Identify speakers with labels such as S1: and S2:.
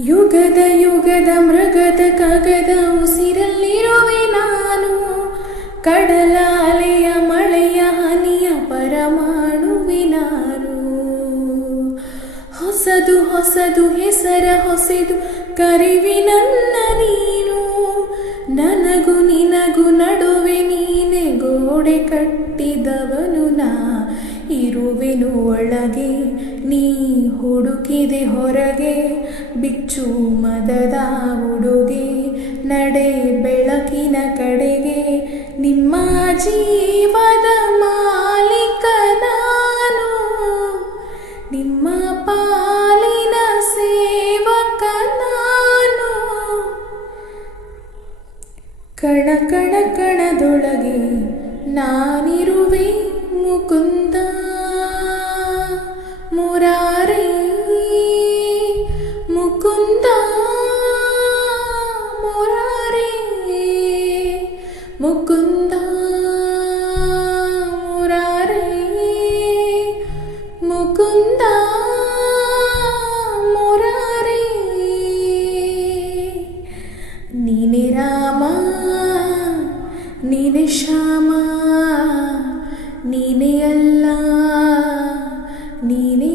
S1: ಯುಗದ ಯುಗದ ಮೃಗದ ಕಗದ ಉಸಿರಲ್ಲಿರುವೆ ನಾನು. ಕಡಲ ಅಲೆಯ ಮಳೆಯ ಹನಿಯ ಪರಮಾಣುವೆ ಹೊಸದು ಹೊಸದು ಹೆಸರ ಹೊಸೆದು ಕರಿವಿ ನನ್ನ ನೀನು. ನನಗೂ ನಿನಗು ನಡುವೆ ನೀನೆ ಗೋಡೆ ಕಟ್ಟಿದವನು ನಾ. ಇರುವೆನು ಒಳಗೆ ನೀ ಹುಡುಕಿದೆ ಹೊರಗೆ, ಬಿಚ್ಚು ಮದದ ಉಡುಗೆ, ನಡೆ ಬೆಳಕಿನ ಕಡೆಗೆ, ನಿಮ್ಮ ಜೀವದ ಮಾಲೀಕ ನಾನು. ನಿಮ್ಮ ಪಾಲಿನ ನಾನು. ಕಣ ಕಣ ಕಣದೊಳಗೆ ನಾನಿರುವೆ, ಮುಕುಂದ ముకుంద మురారే ముకుంద మురారే. నీనే రామ నీనే శ్యామ నీనే అల్లా నీనే